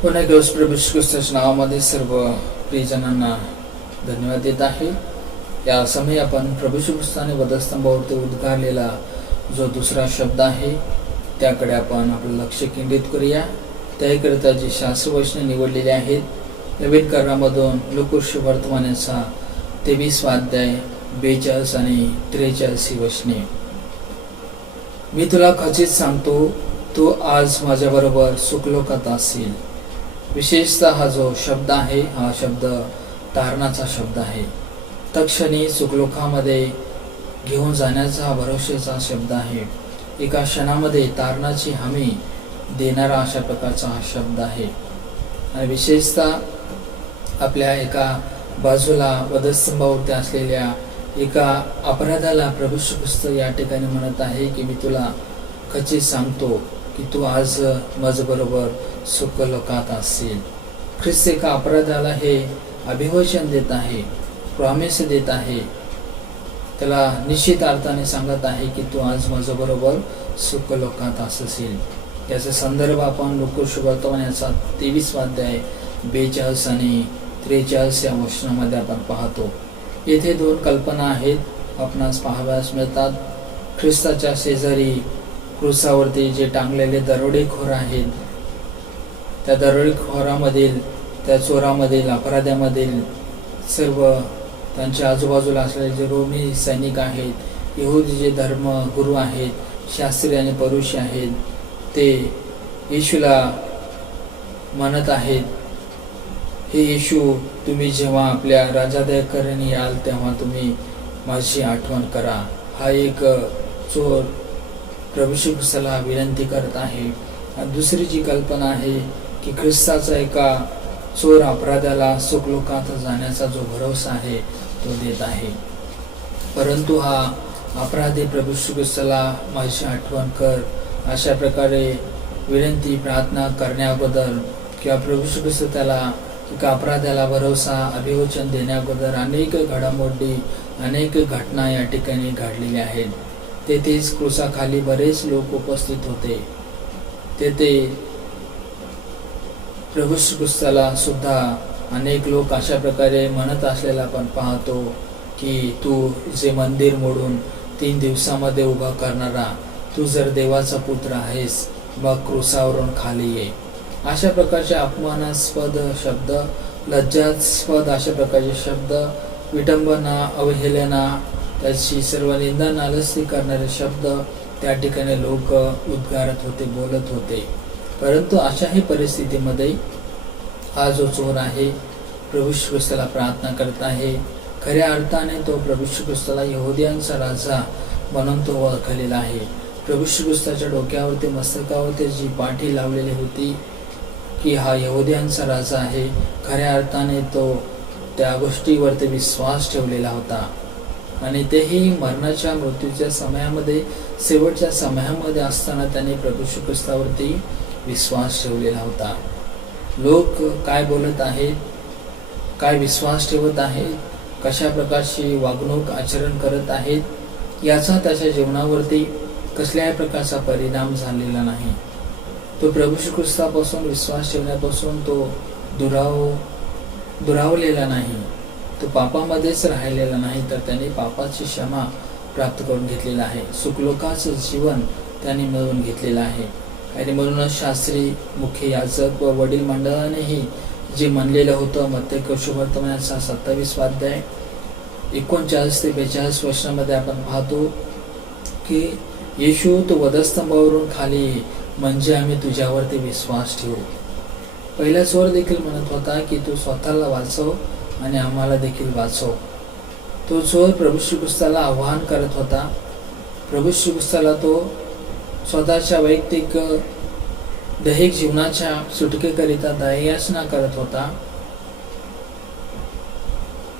पुन्हा एकदा प्रभू श्री ख्रिस्ताच्या नावामध्ये सर्व प्रियजनांना धन्यवाद देत आहे. या समयी आपण प्रभू श्री ख्रिस्ताने वधस्तंभावरती उद्गारलेला जो दुसरा शब्द आहे त्याकडे आपण आपलं लक्ष केंद्रित करूया. त्याकरिता जी शास्त्रवचने निवडलेली आहेत नवीन करारामधून लूका वर्तमानाचा 23 अध्याय 42 आणि 43 ही वचने. मी तुला खचित सांगतो, तू आज माझ्याबरोबर सुखलोकात असेल. विशेषतः हा जो शब्द आहे हा शब्द तारणाचा शब्द आहे. तत्क्षणी सुखलोकामध्ये घेऊन जाण्याचा हा भरोशाचा शब्द आहे. एका क्षणामध्ये तारणाची हमी देणारा अशा प्रकारचा हा शब्द आहे. आणि विशेषतः आपल्या एका बाजूला वधस्तंभावरती असलेल्या एका अपराधाला प्रभू श्री ख्रिस्त या ठिकाणी म्हणत आहे की मी तुला खचित सांगतो की तू आज माझ्याबरोबर सुखलोकात असेल. ख्रिस्त एका अपराधाला हे अभिवचन देत आहे, प्रॉमिस देत आहे. त्याला निश्चित अर्थाने सांगत आहे की तू आज माझ्याबरोबर सुखलोकात असेल. याचा संदर्भ आपण लूका वर्तमानाचा 23 अध्याय 42 आणि 43 या वचनामध्ये आपण पाहतो. येथे दोन कल्पना आहेत आपणास पाहाव्यास मिळतात. ख्रिस्ताच्या शेजारी क्रूसावरती जे टांगलेले दरोडेखोर आहेत, त्या दरोडेखोरामधील, त्या चोरामधील, अपराध्यामधील सर्व त्यांच्या आजूबाजूला असलेले जे रोमी सैनिक आहेत, यहुदी जे धर्मगुरू आहेत, शास्त्री आणि परुषी आहेत, ते येशूला म्हणत आहेत, हे येशू, तुम्ही जेव्हा आपल्या राजाध्यक्षाने याल तेव्हा तुम्ही माझी आठवण करा. हा एक चोर प्रभू श्री ख्रिस्ताला विनंती करत आहे. आणि दुसरी जी कल्पना आहे की ख्रिस्ताचा एका चोर अपराध्याला सुखलोकात जाण्याचा जो भरोसा आहे तो देत आहे. परंतु हा अपराधी प्रभू श्री ख्रिस्ताला माझी आठवण कर अशा प्रकारे विनंती प्रार्थना करण्याबद्दल किंवा प्रभू श्री ख्रिस्त त्याला एका अपराध्याला भरोसा अभिवचन देण्याबद्दल अनेक घडामोडी, अनेक घटना या ठिकाणी घडलेल्या आहेत. तेथेच क्रूसाखाली बरेच लोक उपस्थित होते. तेथे प्रभू श्री ख्रिस्ताला सुद्धा अनेक लोक अशा प्रकारे म्हणत असलेला आपण पाहतो की तू जे मंदिर मोडून 3 दिवसामध्ये उभा करणारा, तू जर देवाचा पुत्र आहेस मग क्रूसावरून खाली ये. अशा प्रकारचे अपमानास्पद शब्द, लज्जास्पद अशा प्रकारचे शब्द, विटंबना, अवहेलना, त्याची सर्व निंदा नालस्ती करणारे शब्द त्या ठिकाणी लोक उद्गारत होते, बोलत होते. परंतु अशाही परिस्थितीमध्ये हा जो चोर आहे प्रभू श्री ख्रिस्ताला प्रार्थना करत आहे. खऱ्या अर्थाने तो प्रभू श्री ख्रिस्ताला यहुद्यांचा राजा म्हणून तो ओळखलेला आहे. प्रभू श्री ख्रिस्ताच्या डोक्यावरती, मस्तकावरती जी पाठी लावलेली होती की हा यहुद्यांचा राजा आहे, खऱ्या अर्थाने तो त्या गोष्टीवरती विश्वास ठेवलेला होता. आणि तेही मरणाच्या, मृत्यूच्या समयामध्ये, शेवटच्या समयामध्ये असताना त्याने प्रभू श्री ख्रिस्तावरती विश्वास ठेवलेला होता. लोक काय बोलत आहेत, काय विश्वास ठेवत आहेत, कशा प्रकारची वागणूक आचरण करत आहेत, याचा त्याच्या जीवनावरती कसल्याही प्रकारचा परिणाम झालेला नाही. तो प्रभू श्री ख्रिस्तापासून विश्वास ठेवण्यापासून तो दुरावलेला नाही. तो पापामध्येच राहिलेला नाही, तर त्याने पापाची क्षमा प्राप्त करून घेतलेला आहे. सुखलोकाचं जीवन त्याने मिळवून घेतलेलं आहे. आणि म्हणूनच शास्त्री, मुख्य याजक व वडील मंडळानेही जे म्हणलेलं होतं मत्ती वर्तमानाचा 27 अध्याय 39 ते 42 वचनामध्ये आपण पाहतो की येशू, तू वधस्तंभावरून खाली ये म्हणजे आम्ही तुझ्यावरती विश्वास ठेवू. पहिला चोर देखील म्हणत होता की तू स्वतःला वाचव आणि आम्हाला देखील वाचव. तो चोर प्रभू श्री ख्रिस्ताला आव्हान करत होता. प्रभू श्री ख्रिस्ताला तो स्वतःच्या वैयक्तिक दैहिक जीवनाच्या सुटकेकरिता दयायाचना करत होता.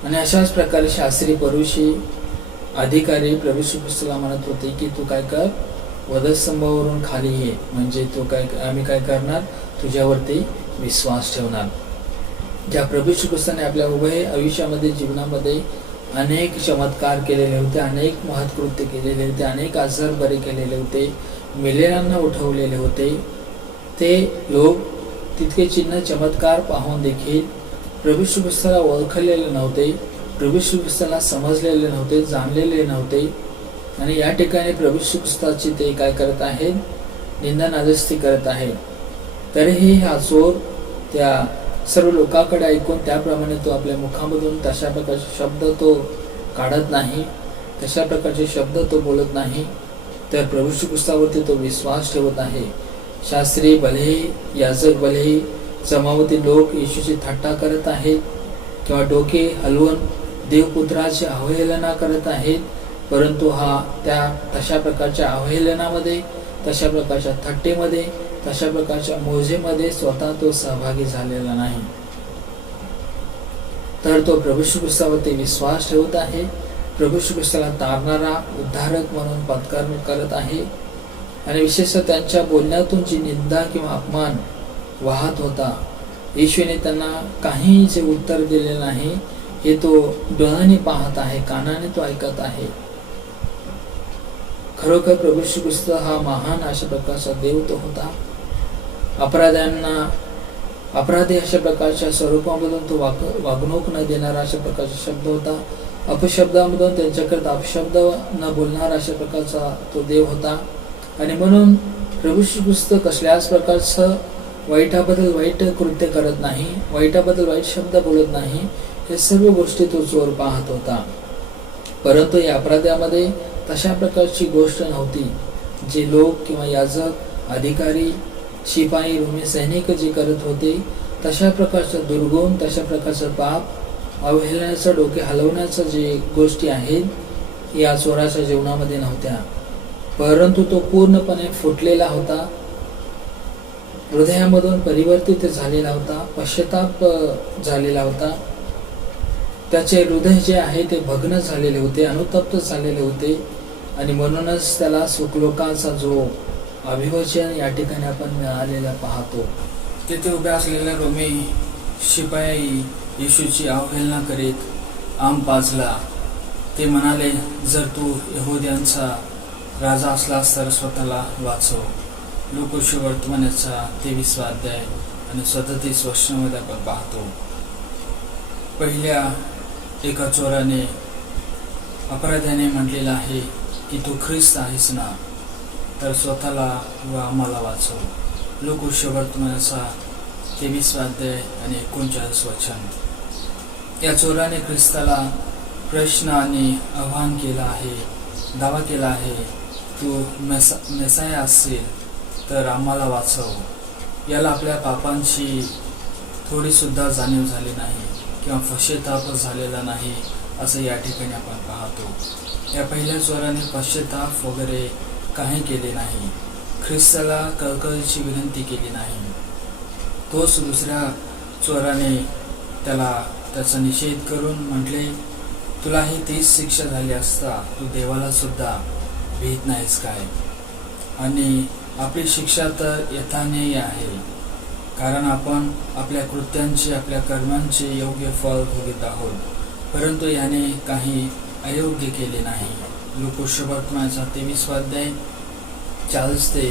आणि अशाच प्रकारे शास्त्री, परुषी, अधिकारी प्रभू श्री ख्रिस्ताला म्हणत होते की तू काय कर, वधस्तंभावरून खाली ये म्हणजे आम्ही काय करणार, तुझ्यावरती विश्वास ठेवणार. ज्या प्रभू श्री ख्रिस्ताने आपल्या उभय आयुष्यामध्ये, जीवनामध्ये अनेक चमत्कार केलेले होते, अनेक महत्कृत्य केलेले होते, अनेक आजार बरे केलेले होते, मेलेल्यांना उठवलेले होते, ते लोक तितके चिन्ह चमत्कार पाहून देखील प्रभू येशू ख्रिस्ताला ओळखलेले नव्हते, प्रभू येशू ख्रिस्ताला समजलेले नव्हते, जाणलेले नव्हते. आणि या ठिकाणी प्रभू येशू ख्रिस्ताची ते काय करत आहेत? निंदा नाजस्ती करत आहेत. तरीही हा चोर त्या सर्व लोकांकडे ऐकून त्याप्रमाणे तो आपल्या मुखामधून तशा प्रकारचे शब्द तो काढत नाही, तशा प्रकारचे शब्द तो बोलत नाही. तर प्रभू येशू ख्रिस्तावरती तो विश्वास ठेवत आहे. शास्त्री भलेही, याजक भलेही, जमावती लोक येशूची थट्टा करत आहेत किंवा डोके हलवून देवपुत्राची अवहेलना करत आहेत, परंतु हा त्या तशा प्रकारच्या अवहेलनामध्ये, तशा प्रकारच्या थट्टेमध्ये, तशा प्रकारच्या मोजेमध्ये स्वतः तो सहभागी झालेला नाही. तर तो प्रभू येशू ख्रिस्तावरती विश्वास ठेवत आहे, प्रभू येशू ख्रिस्ताला तारणारा उद्धारक म्हणून पत्कार करत आहे. आणि विशेषतः त्यांच्या बोलण्यातून जी निंदा किंवा अपमान वाहत होता, येशूने त्यांना काही जे उत्तर दिले नाही हे तो डोळ्याने पाहत आहे, कानाने तो ऐकत आहे. खरोखर प्रभू येशू ख्रिस्त हा महान अशा प्रकारचा देव तो होता. अपराधी अशा प्रकारच्या स्वरूपामधून तो वागणूक न देणारा अशा प्रकारचा शब्द होता. अपशब्दामधून त्यांच्याकरता अपशब्द न बोलणारा अशा प्रकारचा तो देव होता. आणि म्हणून प्रभू येशू ख्रिस्त कसल्याच प्रकारचं वाईटाबद्दल वाईट कृत्य करत नाही, वाईटाबद्दल वाईट शब्द बोलत नाही. हे सर्व गोष्टी तो चोर पाहत होता. परंतु या अपराध्यामध्ये तशा प्रकारची गोष्ट नव्हती. जे लोक किंवा याजक, अधिकारी, शिपाई, रोमी सैनिक जे करत होते, तशा प्रकारचं दुर्गुण, तशा प्रकारचं पाप, अवहेलनाचं, डोके हलवण्याचं जे गोष्टी आहेत या चोराच्या जीवनामध्ये नव्हत्या. परंतु तो पूर्णपणे फुटलेला होता, हृदयामधून परिवर्तित झालेला होता, पश्चाताप झालेला होता. त्याचे हृदय जे आहे ते भग्न झालेले होते, अनुतप्त झालेले होते. आणि म्हणूनच त्याला सुखलोकाचा जो अभिवचन या ठिकाणी आपण मिळालेला पाहतो. तेथे उभ्या असलेल्या रोमी शिपाई येशूची अवहेलना करीत आम पाजला. ते म्हणाले, जर तू यहुद्यांचा राजा असलास तर स्वतःला वाचव. लोकशु वर्तमानाचा 23 अध्याय आणि 37 वचनामध्ये आपण पाहतो. पहिल्या एका चोराने, अपराध्याने म्हटलेलं आहे की तू ख्रिस्त आहेस ना, तर स्वतःला व आम्हाला वाचव. लोकशु वर्तमानाचा 23 अध्याय आणि 39 वचन. या चोराने ख्रिस्ताला प्रश्न आणि आव्हान केलं आहे, दावा केला आहे, तू मेसाया असेल तर आम्हाला वाचव. याला आपल्या पापांची थोडी सुद्धा जाणीव झाली नाही किंवा पश्चाताप झालेला नाही असं या ठिकाणी आपण पाहतो. या पहिल्या चोराने पश्चाताप वगैरे काही केले नाही, ख्रिस्ताला कळकळीची विनंती केली नाही. तोच दुसऱ्या चोराने त्याचा निषेध करून म्हटले, तुलाही तीच शिक्षा झाली असता तू देवाला सुद्धा भीत नाहीस काय? आणि आपली शिक्षा तर यथान्यायी आहे, कारण आपण आपल्या कृत्यांचे, आपल्या कर्मांचे योग्य फळ भोगीत आहोत. परंतु याने काही अयोग्य केले नाही. लोकशु वर्तमानाचा 23 अध्याय 40 ते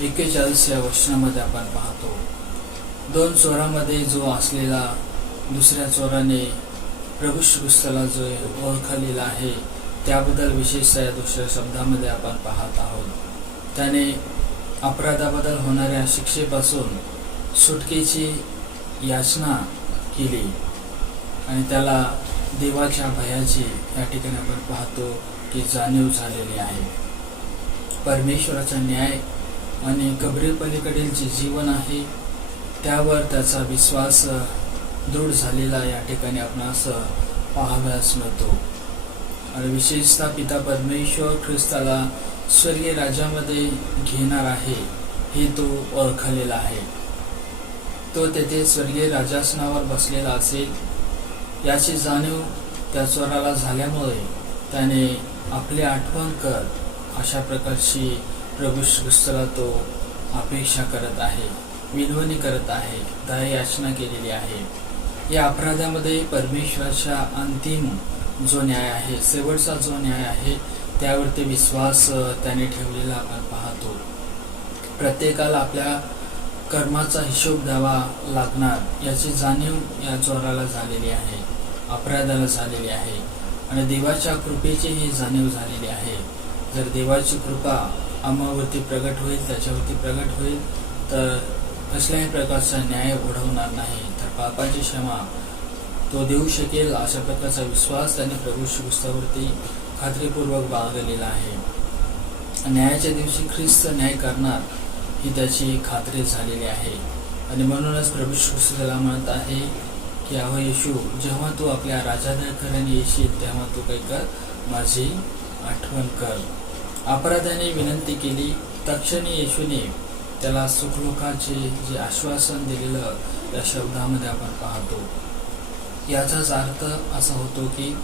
41 या वचनामध्ये आपण पाहतो. दोन चोरामध्ये जो असलेला दुसऱ्या चोराने प्रभू येशू ख्रिस्ताला जो ओळखलेला आहे त्याबद्दल विशेषतः या दुसऱ्या शब्दामध्ये आपण पाहत आहोत. त्याने अपराधाबद्दल होणाऱ्या शिक्षेपासून सुटकेची याचना केली आणि त्याला देवाच्या भयाची या ठिकाणी आपण पाहतो की जाणीव झालेली आहे. परमेश्वराचा न्याय आणि कबरेपलीकडील जे जीवन आहे त्यावर त्याचा विश्वास दृढ झालेला या ठिकाणी आपण असं पाहावयास मिळतो. आणि विशेषतः पिता परमेश्वर ख्रिस्ताला स्वर्गीय राज्यामध्ये घेणार आहे हे तो ओळखलेला आहे. तो तेथे स्वर्गीय राजासनावर बसलेला असेल याची जाणीव त्या चोराला झाल्यामुळे त्याने आपली आठवण कर अशा प्रकारची प्रभू येशू ख्रिस्ताला तो अपेक्षा करत आहे, विनवणी करत आहे, दया याचना केलेली आहे. या अपराधामध्ये परमेश्वराचा अंतिम जो न्याय आहे, शेवटचा जो न्याय आहे त्यावरती विश्वास त्याने ठेवलेला आपण पाहतो. प्रत्येकाला आपल्या कर्माचा हिशोब द्यावा लागणार याची जाणीव या चोराला झालेली आहे, अपराधाला झालेली आहे. आणि देवाच्या कृपेची ही जाणीव झालेली आहे. जर देवाची कृपा आम्हावरती प्रगट होईल, त्याच्यावरती प्रगट होईल, तर कसल्याही प्रकारचा न्याय ओढवणार नाही, तर पापाची क्षमा तो देऊ शकेल, अशा प्रकारचा विश्वास त्याने प्रभू येशू ख्रिस्तावरती खात्रीपूर्वक बाळगलेला आहे. न्यायाच्या दिवशी ख्रिस्त न्याय करणार ही त्याची खात्री झालेली आहे. आणि म्हणूनच प्रभू येशू ख्रिस्त त्याला म्हणत आहे की अहो येशू, जेव्हा तू आपल्या राजाधिकाऱ्याने येशील तेव्हा तू काय कर, माझी आठवण कर. अपराधाने विनंती केली, तक्षणी येशूने त्याला सुखलोकाचे जे आश्वासन दिलेलं या शब्दामध्ये आपण पाहतो. याचाच अर्थ असा होतो की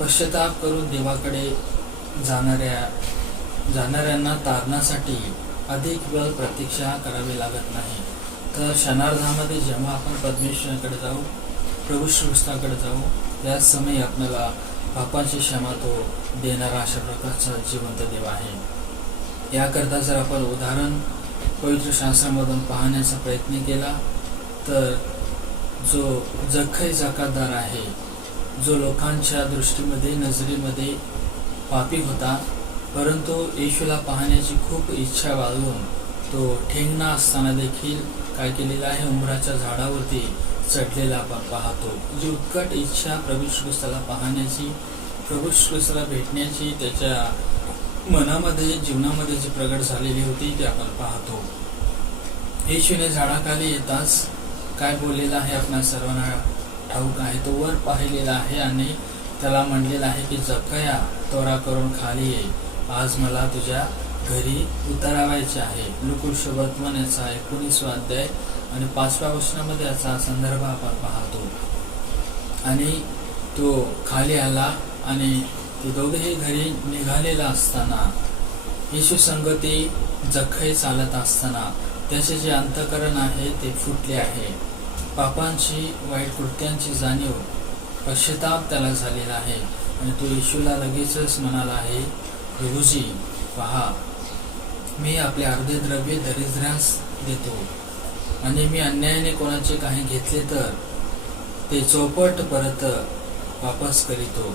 पश्चाताप करून देवाकडे जाणाऱ्यांना तारणासाठी अधिक वेळ प्रतीक्षा करावी लागत नाही. तर क्षणार्धामध्ये जेव्हा आपण परमेश्वराकडे जाऊ, प्रभू श्री ख्रिस्ताकडे जाऊ, या समयी आपल्याला पापाची क्षमा तो देणारा अशा प्रकारचा जिवंत देव आहे. याकरता जर आपण उदाहरण पवित्र शास्त्रामधून पाहण्याचा प्रयत्न केला तर जो जक्खई जाकातदार आहे, जो लोकांच्या दृष्टीमध्ये नजरेमध्ये पापी होता, परंतु येशूला पाहण्याची खूप इच्छा बाळगून तो ठेंगणा असताना देखील काय केलेला आहे, उंबराच्या झाडावरती चढलेला आपण पाहतो. जी उत्कट इच्छा प्रभू येशू ख्रिस्ताला पाहण्याची, प्रभू येशू ख्रिस्ताला भेटण्याची त्याच्या मनामध्ये, जीवनामध्ये जी प्रगट झालेली होती ती आपण पाहतो. येशूने झाडाखाली येताच काय बोललेला आहे आपल्या सर्वांना ठाऊक आहे. तो वर पाहिलेला आहे आणि त्याला म्हणलेला आहे की जक्कया, त्वरा करून खाली ये, आज मला तुझ्या घरी उतरावायचे आहे. लूका वर्तमान याचा 19 अध्याय आणि 5व्या वचनामध्ये याचा संदर्भ आपण पाहतो. आणि तो खाली आला आणि ते दोघेही घरी निघालेला असताना येशू संगती जखई चालत असताना त्याचे जे अंतःकरण आहे ते फुटले आहे. पापांची, वाईट कृत्यांची जाणीव, पश्चाताप त्याला झालेला आहे. आणि तो येशूला लगेचच म्हणाला आहे, प्रभूजी पहा, मी आपले अर्धे द्रव्य दरिद्रांस देतो आणि मी अन्यायाने कोणाचे काही घेतले तर ते चौपट परत वापस करीतो.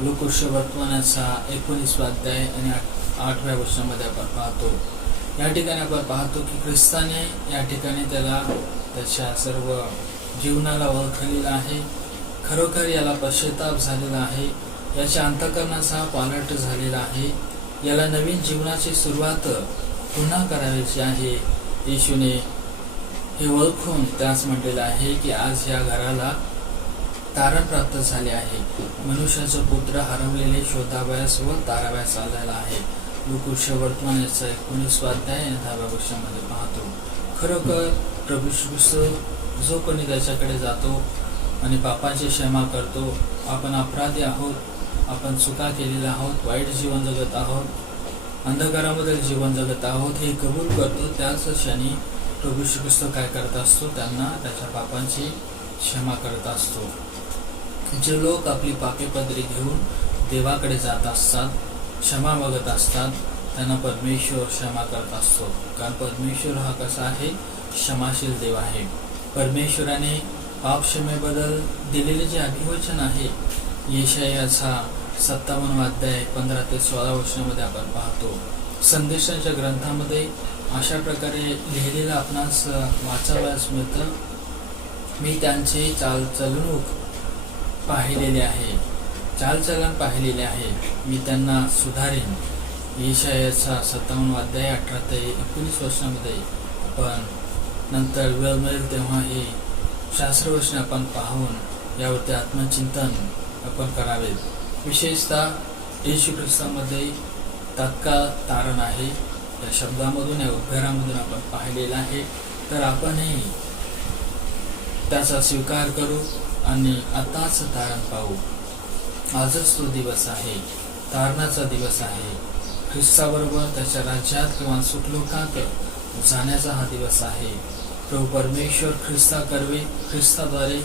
लूका वर्तमानाचा 19 अध्याय आणि 8व्या वचनामध्ये आपण पाहतो. या ठिकाणी आपण पाहतो की ख्रिस्ताने या ठिकाणी त्याला त्याच्या सर्व जीवनाला ओळखलेला आहे. खरोखर याला पश्चाताप झालेला आहे, याच्या अंतःकरणाचा पालट झालेला आहे, याला नवीन जीवनाची सुरुवात पुन्हा करायची आहे. येशूने हे ओळखून त्यास म्हटलेलं आहे की आज या घराला तारण प्राप्त झाले आहे. मनुष्याचा पुत्र हरवलेले शोधावयास व तारावयास आलेला आहे. लूका वर्तमान याचा 19 अध्याय आणि 10व्या वचनामध्ये पाहतो. खरोखर प्रभू येशू ख्रिस्त जो कोणी त्याच्याकडे जातो आणि पापाची क्षमा करतो, आपण अपराधी आहोत, आपण चुका केलेल्या आहोत, वाईट जीवन जगत आहोत, अंधकारामध्ये जीवन जगत आहोत, हे कबूल करतो, त्याच क्षणी प्रभू येशू ख्रिस्त काय करत असतो, त्यांना त्याच्या पापांची क्षमा करत असतो. जे लोक आपली पापे पदरी घेऊन देवाकडे जात असतात, क्षमा मागत असतात, त्यांना परमेश्वर क्षमा करत असतो. कारण परमेश्वर हा कसा आहे, क्षमाशील देव आहे. परमेश्वराने पाप क्षमेबद्दल दिलेले जे अभिवचन आहे, यशायाचा 57 अध्याय 15 ते 16 वचनामध्ये आपण पाहतो. संदेशाच्या ग्रंथामध्ये अशा प्रकारे लिहिलेलं आपणास वाचावयास मिळतं, मी त्यांची चालचलणूक पाहिलेली आहे, चालचलन पाहिलेले आहे, मी त्यांना सुधारेन. यशायाचा 57 अध्याय 18 ते 19 वचनामध्ये आपण नंतर वेळ मिळेल तेव्हा हे शास्त्रवचने आपण पाहून यावरती आत्मचिंतन आपण करावे. विशेषतः येशू ख्रिस्तामध्ये तात्काळ तारण आहे, या शब्दामधून, या उद्गारामधून आपण पाहिलेलं आहे. तर आपणही त्याचा स्वीकार करू आणि आताच तारण पाहू. आजच तो दिवस आहे, तारणाचा दिवस आहे. ख्रिस्ताबरोबर त्याच्या राज्यात किंवा सुखलोकात जाण्याचा हा दिवस आहे. प्रभू परमेश्वर ख्रिस्ता करवे, ख्रिस्ताद्वारे,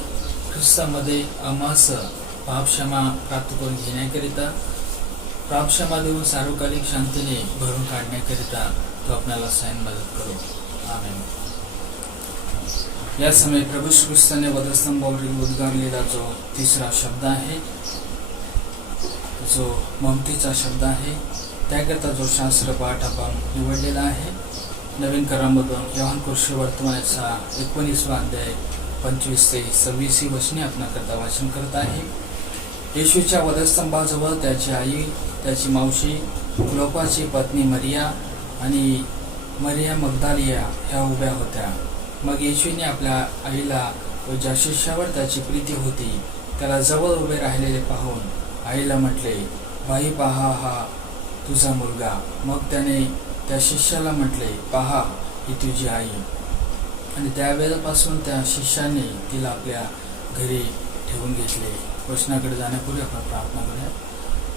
ख्रिस्तामध्ये आम्हास पापक्षमा प्राप्त करून घेण्याकरिता, पापक्षमा देऊन सार्वकालिक शांतीने भरून काढण्याकरिता तो आपल्याला मदत करू. आमेन. या समय प्रभू श्री ख्रिस्ताने वधस्तंभावरील उद्गारलेला जो तिसरा शब्द आहे, जो ममतेचा शब्द आहे, त्याकरता जो शास्त्र पाठ आपण निवडलेला आहे, नवीन करारामधून योहान वर्तमानाचा 19वा अध्याय 25 ते 26 वचने आपणाकरता वाचन करत आहे. येशूच्या वधस्तंभाजवळ त्याची आई, त्याची मावशी, क्लोपाची पत्नी मरिया आणि मरिया मगदालिया ह्या उभ्या होत्या. मग येशूने आपल्या आईला व ज्या शिष्यावर त्याची प्रीती होती त्याला जवळ उभे राहिलेले पाहून आईला म्हटले, बाई, पहा, हा तुझा मुलगा. मग त्याने त्या शिष्याला म्हटले, पहा, ही तुझी आई. आणि त्यावेळेपासून त्या शिष्याने तिला आपल्या घरी ठेवून घेतले. वचनाकडे जाण्यापूर्वी आपण प्रार्थना करूया.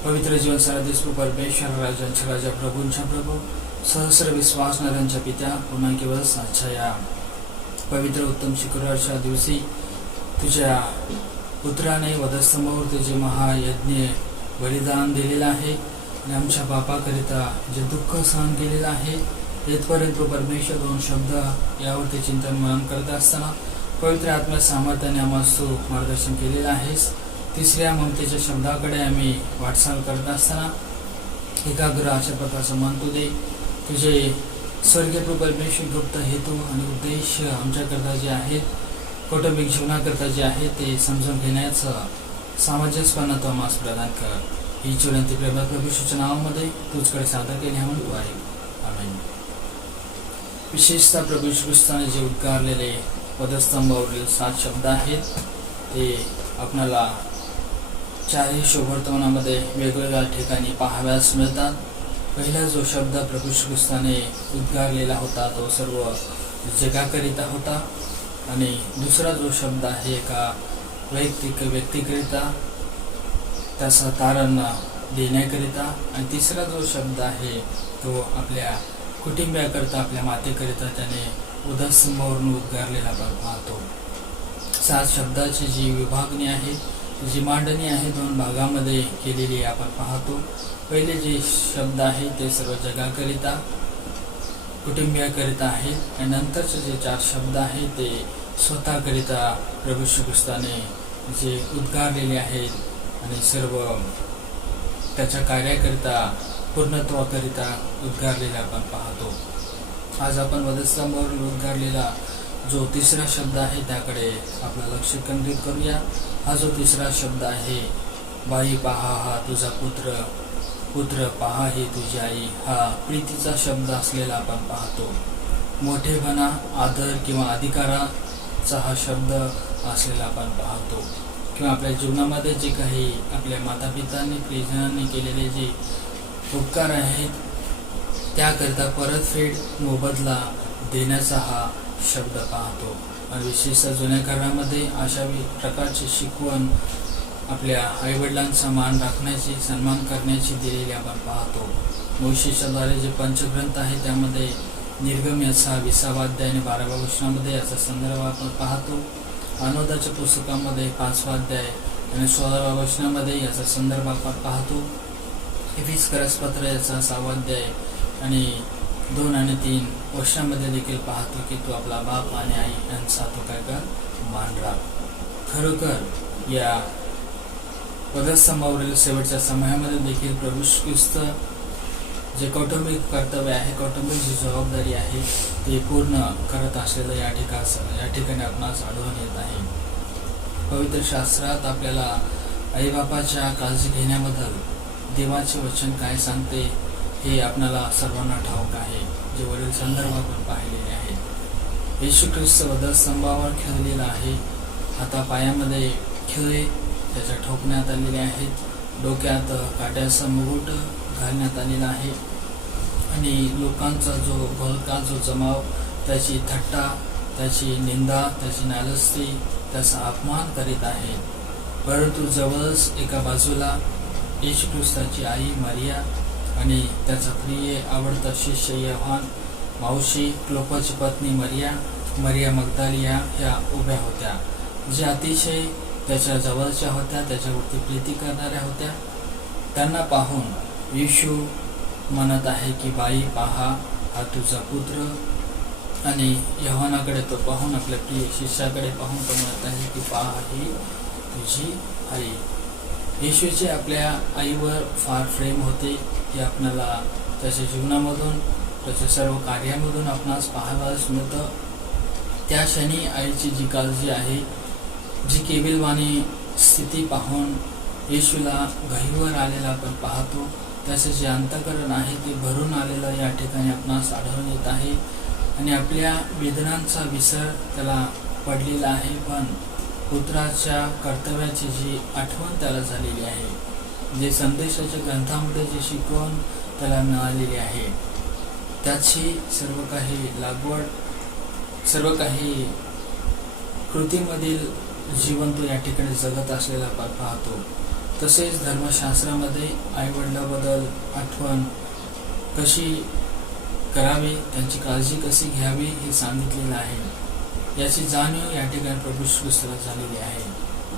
पवित्र जीवन साराधीस्व परमेश्वर, राजांच्या राजा, प्रभूंच्या प्रभू, सहस्र विश्वासणाऱ्यांच्या पित्या, पुन्हा केवळ साच्या या पवित्र उत्तम शुक्रवारच्या दिवशी तुझ्या पुत्राने वधस्तंभावर तुझे महायज्ञ बलिदान दिलेलं आहे आणि आमच्या बापाकरिता जे दुःख सहन केलेलं आहे, येथपर्यंत परमेश्वर 2 शब्द यावरती चिंतन मनन करत असताना पवित्र आत्म्या सामर्थ्याने आम्हाला तू मार्गदर्शन केलेलं आहेस. तिसऱ्या ममतेच्या शब्दाकडे आम्ही वाटचाल करत असताना एकाग्र अशा प्रकारचं मन तू दे. तुझे स्वर्गीय परमेश्वर गुप्त हेतू आणि उद्देश आमच्याकरता जे आहेत, कौटुंबिक जीवनाकरता जे आहेत, ते समजून घेण्याचं सामंजस्यपणा तो आम्हाला प्रदान कर. ही विनंती प्रेमळ प्रभूच्या नावामध्ये तुझकडे सादर केली म्हणून तू आहे. आमेन. विशेषतः प्रभू श्री ख्रिस्ताने जे उद्गारलेले वधस्तंभावरील 7 शब्द आहेत ते आपणाला 4ही शुभवर्तमानामध्ये वेगवेगळ्या ठिकाणी पाहाव्यास मिळतात. पहिला जो शब्द प्रभू श्री ख्रिस्ताने उद्गारलेला होता तो सर्व जगाकरिता होता, आणि दुसरा जो शब्द आहे एका व्यक्तीकरिता, त्याचा तारण देण्याकरिता, आणि तिसरा जो शब्द आहे तो आपल्या कुटुंबियाकरिता, आपल्या मातेकरिता त्याने वधस्तंभावरून उद्गारलेला आपण पाहतो. 7 शब्दाची जी विभागणी आहे, जी मांडणी आहे, 2 भागामध्ये केलेली आपण पाहतो. पहिले जे शब्द आहे ते सर्व जगाकरिता, कुटुंबियाकरिता आहेत, आणि नंतरचे जे 4 शब्द आहेत ते स्वतःकरिता प्रभू श्री ख्रिस्ताने जे उद्गारलेले आहेत आणि सर्व त्याच्या कार्याकरिता, पूर्णत्वाकरिता उद्गारलेले आपण पाहतो. आज आपण वधस्तंभावर उद्गारलेला जो तिसरा शब्द आहे त्याकडे आपलं लक्ष केंद्रित करूया. हा जो तिसरा शब्द आहे, बाई, पहा, हा तुझा पुत्र, पुत्र, पहा, ही तुझी आई, हा प्रीतीचा शब्द असलेला आपण पाहतो. मोठेपणा, आदर किंवा अधिकाराचा हा शब्द असलेला आपण पाहतो. किंवा आपल्या जीवनामध्ये जे काही आपल्या मातापितांनी, प्रियजनांनी केलेले जे उपकार आहेत त्याकरिता परतफेड, मोबदला देण्याचा हा शब्द पाहतो. आणि विशेषतः जुन्या काळामध्ये अशा प्रकारची शिकवण आपल्या आईवडिलांचा मान राखण्याची, सन्मान करण्याची दिलेली आपण पाहतो. मोशेच्याद्वारे जे पंचग्रंथ आहे त्यामध्ये निर्गम याचा 20वा अध्याय आणि 12व्या वचनामध्ये याचा संदर्भ आपण पाहतो. अनुवादाच्या पुस्तकामध्ये 5वा अध्याय आणि 16व्या वचनामध्ये याचा संदर्भ आपण पाहतो. एफिसकरसपत्र याचा 6वा अध्याय आणि 2 आणि 3 वचनामध्ये देखील पाहतो की तू आपला बाप आणि आई यांचा तो काय कर, मान राख. खरोखर या वधस्तंभावरील शेवटच्या समयामध्ये देखील प्रभू ख्रिस्त जे कौटुंबिक कर्तव्य आहे, कौटुंबिक जी जबाबदारी आहे ते पूर्ण करत असलेलं या ठिकाणी आपणास आढळून येत आहे. पवित्र शास्त्रात आपल्याला आईबापाच्या काळजी घेण्याबद्दल देवाचे वचन काय सांगते हे आपल्याला सर्वांना ठाऊक आहे, जे वरील संदर्भ आपण पाहिलेले आहेत. येशू ख्रिस्त वधस्तंभावर खेळलेला आहे. हातापायामध्ये खिळे त्याच्या ठोकण्यात आलेले आहेत, डोक्यात काट्याचा मुकुट घालण्यात आलेला आहे, आणि लोकांचा जो भलका जो जमाव त्याची थट्टा, त्याची निंदा, त्याची नालस्ती, त्याचा अपमान करीत आहे. परंतु जवळच एका बाजूला येशू ख्रिस्ताची आई मरिया आणि त्याचा प्रिय आवडता शिष्य योहान, मावशी क्लोपाची पत्नी मरिया, मरिया मगदालिया ह्या उभ्या होत्या, ज्या अतिशय त्याच्या जवळच्या होत्या, त्याच्यावरती प्रीती करणाऱ्या होत्या. त्यांना पाहून येशू म्हणत आहे की बाई, पहा, हा तुझा पुत्र, आणि यव्हानाकडे तो पाहून, आपल्या प्रिय शिष्याकडे पाहून तो म्हणत आहे की पहा, ही तुझी आई. येशूचे आपल्या आईवर फार प्रेम होते, हे आपल्याला त्याच्या जीवनामधून, त्याच्या सर्व कार्यामधून आपणास पाहावयास मिळतं. त्या क्षणी आईची जी काळजी आहे, जी केविलवाणी स्थिती पाहून येशूला घाईवर आलेला आपण पाहतो, त्याचे जे अंतःकरण आहे ते भरून आलेलं या ठिकाणी आपणास आढळून येत आहे. आणि आपल्या वेदनांचा विसर त्याला पडलेला आहे, पण पुत्राच्या कर्तव्याची जी आठवण त्याला झालेली आहे, जे संदेशाच्या ग्रंथामध्ये जी शिकवण त्याला मिळालेली आहे, त्याची सर्व काही लागवड, सर्व काही कृतीमधील जीवन तो या ठिकाणी जगत असलेला आपण पाहतो. तसेच धर्मशास्त्रामध्ये आईवडिलाबद्दल आठवण कशी करावी, त्यांची काळजी कशी घ्यावी हे सांगितलेलं आहे. याची जाणीव या ठिकाणी प्रभू येशू ख्रिस्ताला झालेली आहे.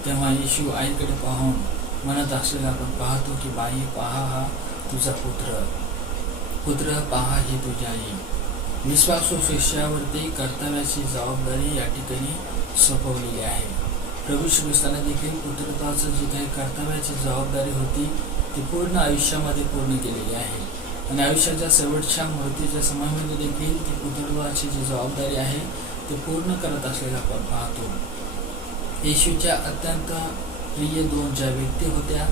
तेव्हा येशू आईकडे पाहून म्हणत असलेला आपण पाहतो की बाई, पहा हा तुझा पुत्र, पुत्र पहा ही तुझी आई. विश्वासू शिष्यावरती कर्तव्याची जबाबदारी या ठिकाणी सोपवलेली आहे. प्रभू येशू ख्रिस्ताने देखील पुत्रत्वाचं जी काही कर्तव्याची जबाबदारी होती ती पूर्ण आयुष्यामध्ये पूर्ण केलेली आहे. आणि आयुष्याच्या शेवटच्या मृत्यूच्या समयामध्ये देखील ती पुत्रत्वाची जी जबाबदारी आहे ते पूर्ण करत असलेला आपण पाहतो. येशूच्या अत्यंत प्रिय दोन ज्या व्यक्ती होत्या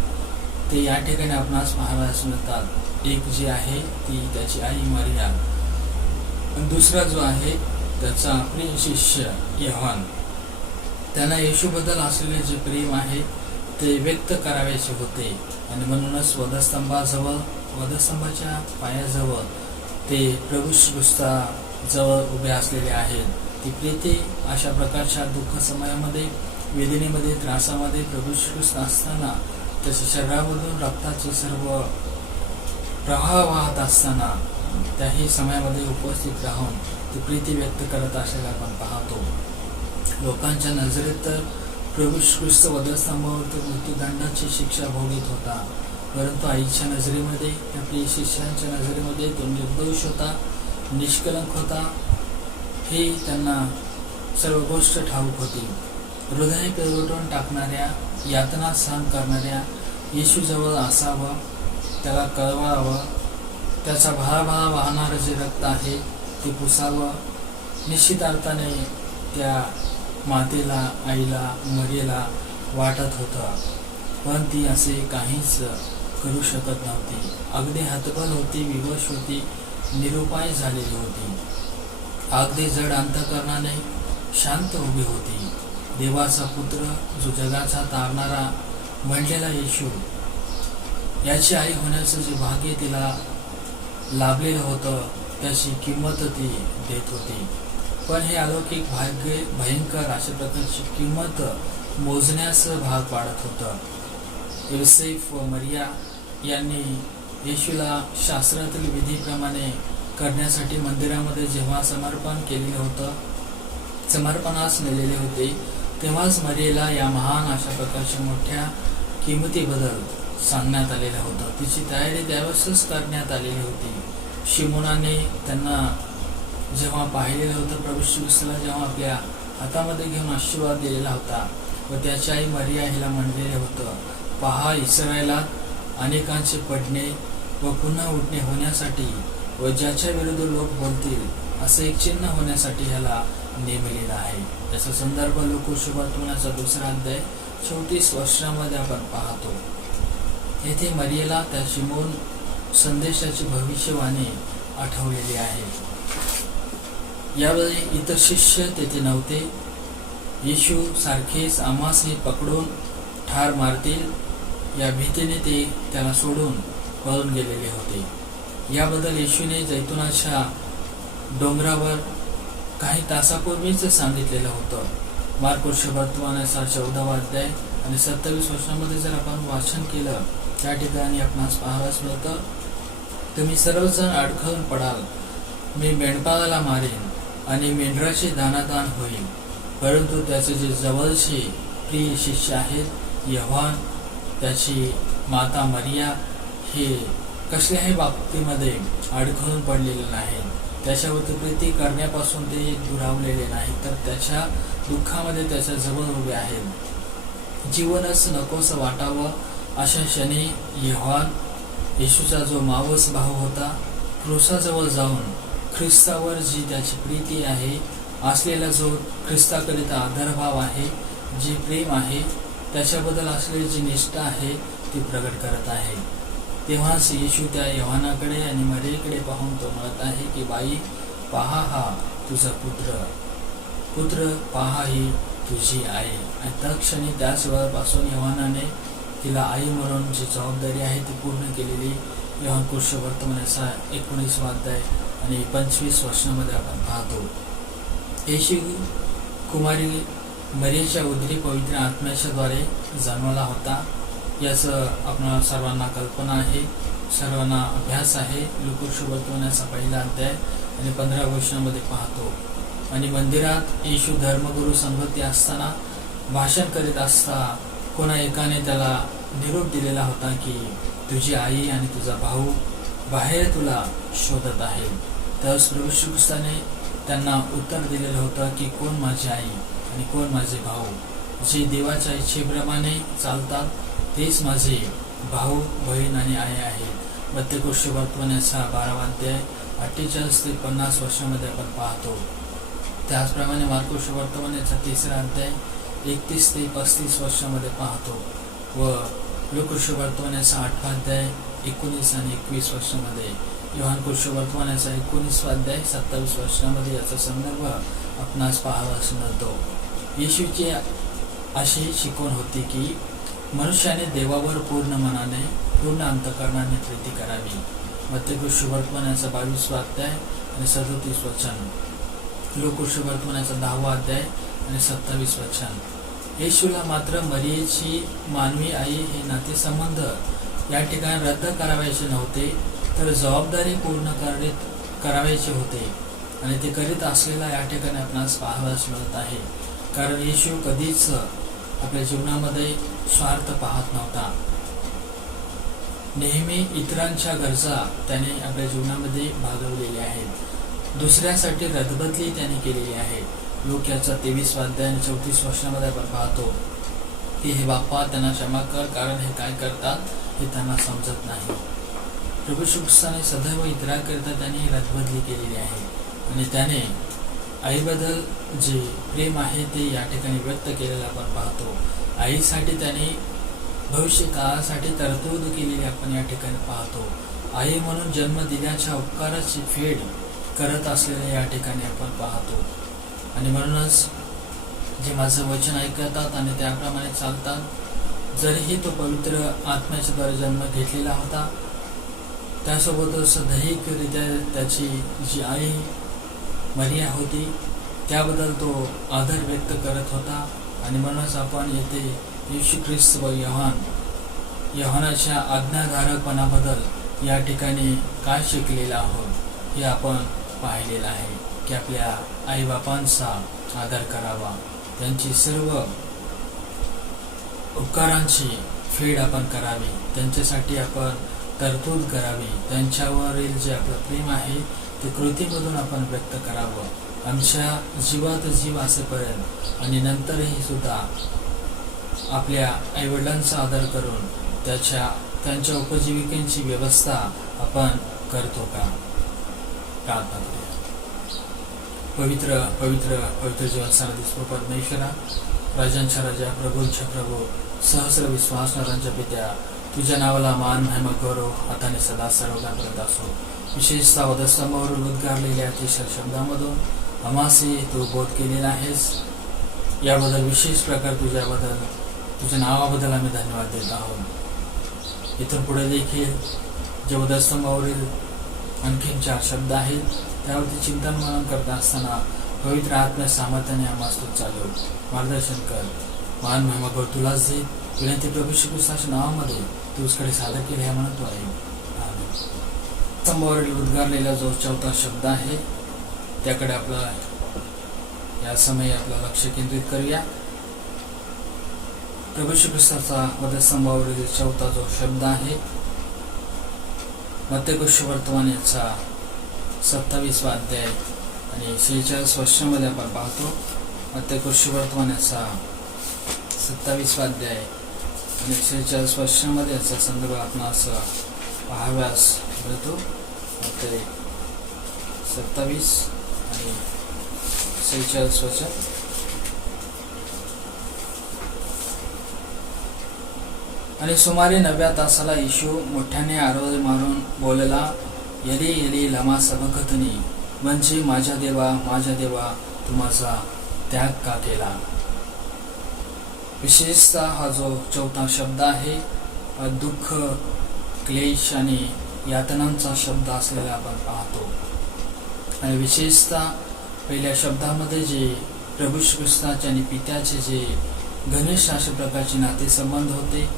ते या ठिकाणी आपणास पाहावयास मिळतात. एक जी आहे ती त्याची आई मरिया, आणि दुसरा जो आहे त्याचा प्रिय शिष्य योहान. त्यांना येशूबद्दल असलेले जे प्रेम आहे ते व्यक्त करायचे होते, आणि म्हणूनच वधस्तंभाच्या पायाजवळ ते प्रभू येशू ख्रिस्ताजवळ उभे असलेले आहेत. ती प्रीती अशा प्रकारच्या दुःख समयामध्ये, वेदनेमध्ये, त्रासामध्ये प्रभू येशू ख्रिस्त असताना, त्याच्या शरीरामधून रक्ताचे सर्व प्रवाह वाहत असताना त्याही समयामध्ये उपस्थित राहून ती प्रीती व्यक्त करत असलेला आपण पाहतो. लोकांच्या नजरेत तर प्रभू येशू ख्रिस्त वधस्तंभावर मृत्यूदंडाची शिक्षा भोगीत होता, परंतु आईच्या नजरेमध्ये, आपल्या शिष्यांच्या नजरेमध्ये तो निर्दोष होता, निष्कलंक होता, हे त्यांना सर्व गोष्ट ठाऊक होती. हृदय पिळवटून टाकणाऱ्या, यातना सहन करणाऱ्या येशूजवळ असावं, त्याला कळवावं, त्याचा भळाभळा वाहणारं जे रक्त आहे ते पुसावं. निश्चित अर्थाने त्या मातेला, आईला, मरियेला वाटत होतं, पण ती असे काहीच करू शकत नव्हती. अगदी हतबल होती, विवश होती, निरुपाय झालेली होती. अगदी जड अंतःकरणाने शांत उभी होती. देवाचा पुत्र, जो जगाचा तारणारा म्हणलेला येशू, याची आई होण्याचं जे भाग्य तिला लाभलेलं होतं त्याची किंमत ती देत होती. पण हे अलौकिक भाग्य भयंकर अशा प्रकारची किंमत मोजण्यास भाग पाडत होतं. योसेफ व मरिया यांनी येशूला शास्त्रातील विधीप्रमाणे करण्यासाठी मंदिरामध्ये जेव्हा समर्पण केलेलं होतं, समर्पणास नेलेले होते, तेव्हाच मरियेला या महान अशा प्रकारच्या मोठ्या किंमतीबद्दल सांगण्यात आलेलं होतं. तिची तयारी त्यावेळेसच करण्यात आलेली होती. शिमोनाने त्यांना जेव्हा पाहिलेलं होतं, प्रभू येशू ख्रिस्ताला जेव्हा आपल्या हातामध्ये घेऊन आशीर्वाद दिलेला होता व त्याची आई मरिया हिला म्हणलेले होतं, पहा, इस्रायलात अनेकांचे पडणे व पुन्हा उठणे होण्यासाठी व ज्याच्या विरुद्ध लोक बोलतील असे एक चिन्ह होण्यासाठी ह्याला नेमलेला आहे. याचा संदर्भ लोकशुभात्मनाचा 2 अध्याय 34 वर्षामध्ये आपण पाहतो. येथे मरियेला त्या शिमोन संदेशाची भविष्यवाणी आठवलेली आहे. यावेळी इतर शिष्य तेथे नव्हते. येशू सारखेच आम्हासही पकडून ठार मारतील या भीतीने ते त्याला सोडून पळून गेलेले होते. याबद्दल येशूने जैतुनाच्या डोंगरावर काही तासापूर्वीच सांगितलेलं होतं. मार्कोस शुभवर्तमानाचा 14वा अध्याय आणि 27 वर्षामध्ये जर आपण वाचन केलं, त्या ठिकाणी आपणास पाहावयास मिळतं, तुम्ही सर्वजण अडखळून पडाल, मी मेंढपाळाला मारेन आणि मेंढराचे दानादान होईल. परंतु त्याचे जे जवळचे प्रिय शिष्य आहेत, योहान, त्याची माता मरिया, हे कसल्याही बाबतीमध्ये अडखळून पडलेले नाहीत. त्याच्यावरती प्रीती करण्यापासून ते दुरावलेले नाही, तर त्याच्या दुःखामध्ये त्याच्या जवळ उभे आहेत. जीवनच नकोसं वाटावं अशा क्षणी येशूचा जो मावस भाऊ होता, क्रूसाजवळ जाऊन ख्रिस्तावर जी त्याची प्रीती आहे, असलेला जो ख्रिस्ताकरिता आदरभाव आहे, जे प्रेम आहे, त्याच्याबद्दल असलेली जी निष्ठा आहे ती प्रगट करत आहे. तेव्हाच येशू त्या योहानाकडे आणि मरियेकडे पाहून तो म्हणत आहे की बाई, पहा हा तुझा पुत्र, पहा ही तुझी आई. आणि तत्क्षणी त्याच वेळापासून योहानाने तिला आई म्हणून जी जबाबदारी आहे ती पूर्ण केलेली योहान वर्तमानाचा 19 अध्याय आणि 25 वचनामध्ये आपण पाहतो. येशू कुमारी मरियेच्या उदरी पवित्र आत्म्याच्या द्वारे जन्मला होता, याचं आपणा सर्वांना कल्पना आहे, सर्वांना अभ्यास आहे. लूका वर्तमानाचा 1 अध्याय आणि 15 वचनामध्ये पाहतो. आणि मंदिरात येशू धर्मगुरू संगती असताना भाषण करीत असता कोणा एकाने त्याला निरोप दिलेला होता की तुझी आई आणि तुझा भाऊ बाहेर तुला शोधत आहे. त्यावेळेस प्रभू श्री ख्रिस्ताने त्यांना उत्तर दिलेलं होतं की कोण माझी आई आणि कोण माझे भाऊ. जे देवाच्या इच्छेप्रमाणे चालतात तेच माझे भाऊ, बहीण आणि आई आहेत. मत्तेकोश वर्तमानाचा 12 अध्याय 48 ते 50 वर्षामध्ये आपण पाहतो. त्याचप्रमाणे मार्कोस वर्तमानाचा 3 अध्याय 31 ते 35 वर्षामध्ये पाहतो व लूका वर्तमानाचा 8 अध्याय 19 आणि 21 वर्षामध्ये, योहान वर्तमानाचा 19 अध्याय 27 वर्षामध्ये याचा संदर्भ आपणास पाहावास मिळतो. येशूची अशी शिकवण होती की मनुष्याने देवावर पूर्ण मनाने, पूर्ण अंतःकरणाने प्रीती करावी. मत्तेकोश वर्तमानाचा 22 अध्याय आणि 37 वचन, लूका वर्तमानाचा 10 अध्याय आणि 27 वचन. येशूला मात्र मरियेची मानवी आई हे नातेसंबंध या ठिकाणी रद्द करावायचे नव्हते, तर जबाबदारी पूर्ण करावायचे होते. आणि ते करीत असलेला या ठिकाणी आपणास पाहावयास मिळत आहे. कारण येशू कधीच आपल्या जीवनामध्ये स्वार्थ पाहत नव्हता. नेहमी इतरांच्या गरजा त्याने आपल्या जीवनामध्ये भागवलेल्या आहेत. दुसऱ्यासाठी रदबदली त्याने केलेली आहे. लूकाचा 23 अध्याय आणि 34 वचनामध्ये आपण पाहतो की हे बाप्पा, त्यांना क्षमा कर, कारण हे काय करतात हे त्यांना समजत नाही. प्रभू श्री ख्रिस्ताने सदैव इतरांकरिता त्यांनी रदबदली केलेली आहे आणि त्याने आईबद्दल जे प्रेम आहे ते या ठिकाणी व्यक्त केलेलं आपण पाहतो. आईसाठी त्याने भविष्य काळासाठी तरतूद केलेली आपण या ठिकाणी पाहतो. आई म्हणून जन्म दिल्याच्या उपकाराची फेड करत असलेले या ठिकाणी आपण पाहतो. आणि म्हणूनच जे माझं वचन ऐकतात आणि त्याप्रमाणे चालतात, जरीही तो पवित्र आत्म्याच्या द्वारे जन्म घेतलेला होता, त्यासोबतच दैहिकरित्या त्याची जी आई मरिया होती त्याबद्दल तो आदर व्यक्त करत होता. आणि म्हणूनच आपण येथे येशू ख्रिस्त व योहानाच्या आज्ञाधारकपणाबद्दल या ठिकाणी काय शिकलेलं आहोत हे आपण पाहिलेलं आहे की आपल्या आईबापांचा आदर करावा, त्यांची सर्व उपकारांची फेड आपण करावी, त्यांच्यासाठी आपण तरतूद करावी, त्यांच्यावरील जे आपलं प्रेम आहे ते कृतीमधून आपण व्यक्त करावं. आमच्या जीवात जीव असेपर्यंत आणि नंतरही सुद्धा आपल्या आईवडिलांचा आदर करून त्यांच्या उपजीविकेची व्यवस्था आपण करतो का? प्रार्थना करूया. पवित्र पवित्र पवित्र जीवन सारथी परमेश्वरा, राजांच्या राजा, प्रभूंच्या प्रभू, सहस्र विश्वासणाऱ्यांच्या पित्या, तुझ्या नावाला मान, महिमा, गौरव आता आणि सदा सर्वकापर्यंत असो. विशेषतः वधस्तंभावरून उद्गारलेल्या अतिशय शब्दामधून आम्हासी तू बोध केलेला आहेस, याबद्दल विशेष प्रकार तुझ्या नावाबद्दल आम्ही धन्यवाद देत आहोत. इथून पुढे देखील जे वधस्तंभावरील आणखीन 4 शब्द आहेत त्यावरती चिंतन मनन करत असताना पवित्र आत्म्या सामर्थ्याने आम्हास तू चालव, मार्गदर्शन कर. मान महिमा गौरव तुलाच दे. विनंती प्रभू श्री ख्रिस्ताच्या नावामध्ये तुझकडे सादर केले हे म्हणतो आहे. स्तंभावरील उद्गारलेला जो 4था शब्द आहे त्याकडे आपला या समयी आपलं लक्ष केंद्रित करूया. प्रभू श्री ख्रिस्ताचा वधस्तंभावरील 4था जो शब्द आहे मत्तेकोश वर्तमान याचा 27वा अध्याय आणि 46 वर्षामध्ये आपण पाहतो. मत्ती कृषीवर्तमानाचा 27वा अध्याय आणि 46 वर्षामध्ये याचा संदर्भ आपण असं पाहाव्यास मिळतो. मत्ती 27 आणि 46 वर्ष. आणि सुमारे 9व्या तासाला येशू मोठ्याने आवाज मारून बोलला, एली एली लमा सबक्तनी, म्हणजे माझ्या देवा तू माझा त्याग का केला. विशेषतः हा जो 4था शब्द आहे दुःख, क्लेश आणि यातनांचा शब्द असलेला आपण पाहतो. आणि विशेषतः पहिल्या शब्दामध्ये जे प्रभू श्री ख्रिस्ताचे आणि पित्याचे जे घनिष्ठ अशा प्रकारचे नातेसंबंध होते,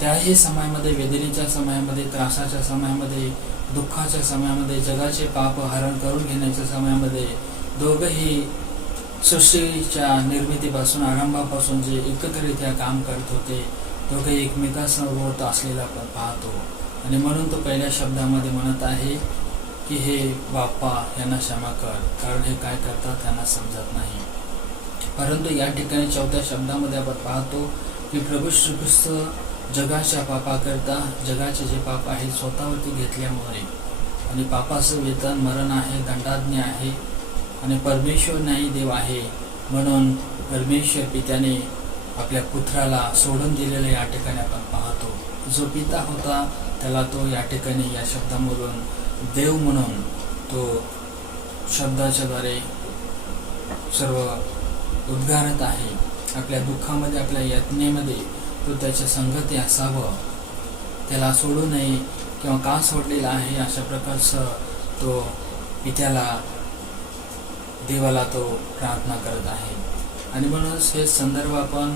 त्याही समयामध्ये, वेदनेच्या समयामध्ये, त्रासाच्या समयामध्ये, दुःखाच्या समयामध्ये, जगाचे पाप हरण करून घेण्याच्या समयामध्ये दोघंही सृष्टीच्या निर्मितीपासून, आरंभापासून जे एकत्रित्या काम करत होते, दोघे एकमेकांसोबत असलेला आपण पाहतो. आणि म्हणून तो पहिल्या शब्दामध्ये म्हणत आहे की हे बाप्पा यांना क्षमा कर, कारण हे काय करतात त्यांना समजत नाही. परंतु या ठिकाणी 4थ्या शब्दामध्ये आपण पाहतो की प्रभू श्री ख्रिस्त जगाच्या पापाकरता, जगाचे जे पाप आहे स्वतःवरती घेतल्यामुळे, आणि पापाचं वेतन मरण आहे, दंडाज्ञ आहे, आणि परमेश्वर न्यायी देव आहे, म्हणून परमेश्वर पित्याने आपल्या पुत्राला सोडून दिलेलं या ठिकाणी आपण पाहतो. जो पिता होता त्याला तो या ठिकाणी या शब्दामधून देव म्हणून तो शब्दाच्या द्वारे सर्व उद्गारत आहे. आपल्या दुःखामध्ये, आपल्या यातनेमध्ये तो त्याच्या संगती असावं, त्याला सोडू नये, किंवा का सोडलेला आहे अशा प्रकारचं तो पित्याला, देवाला तो प्रार्थना करत आहे. आणि म्हणूनच हे संदर्भ आपण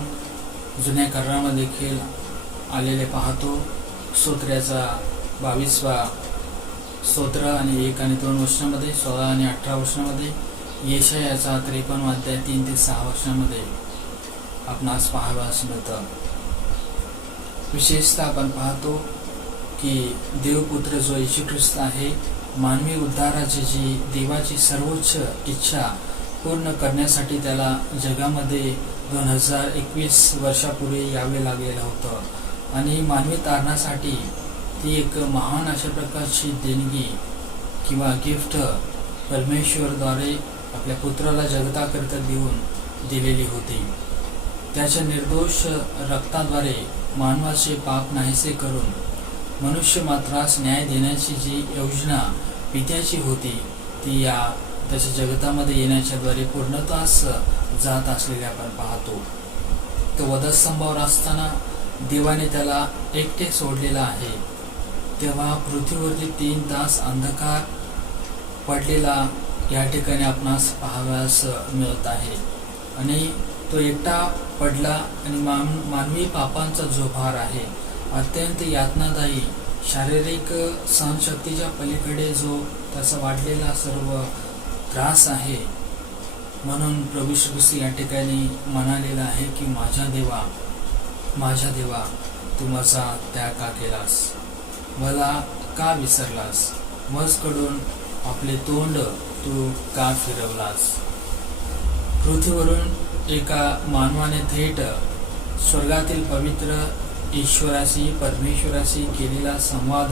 जुन्या करारामध्ये देखील आलेले पाहतो. स्तोत्राचा 22वा स्तोत्र आणि 1 आणि 2 वर्षामध्ये, 16 आणि 18 वर्षामध्ये, येशायाचा 53 अध्याय 3 ते 6 वर्षामध्ये आपणास पाहाव्यास मिळतं. विशेषतः आपण पाहतो की देवपुत्र जो येशू ख्रिस्त आहे, मानवी उद्धाराची जी देवाची सर्वोच्च इच्छा पूर्ण करण्यासाठी त्याला जगामध्ये 2021 वर्षापूर्वी यावे लागलेलं होतं. आणि मानवी तारणासाठी ती एक महान अशा प्रकारची देणगी किंवा गिफ्ट परमेश्वरद्वारे आपल्या पुत्राला जगताकरिता देऊन दिलेली होती. त्याच्या निर्दोष रक्ताद्वारे मानवाचे पाप नाहीसे करून मनुष्य मात्रास न्याय देण्याची जी योजना पित्याची होती, ती या त्याच्या जगतामध्ये येण्याच्या द्वारे पूर्णत्वास जात असलेले आपण पाहतो. तो वधस्तंभावर असताना देवाने त्याला एकटे सोडलेला आहे. तेव्हा पृथ्वीवरती 3 तास अंधकार पडलेला या ठिकाणी आपणास पाहाव्यास मिळत आहे. आणि तो एकटा पडला आणि मानवी पापांचा जो भार आहे, अत्यंत यातनादायी, शारीरिक सहनशक्तीच्या पलीकडे जो त्याचा वाढलेला सर्व त्रास आहे, म्हणून प्रभू श्री ख्रिस्त या ठिकाणी म्हणालेला आहे की माझ्या देवा तू माझा त्याग का केलास, मला का विसरलास, मजकडून आपले तोंड तू का फिरवलास. पृथ्वीवरून एका मानवाने थेट स्वर्गातील पवित्र ईश्वराशी, परमेश्वराशी केलेला संवाद,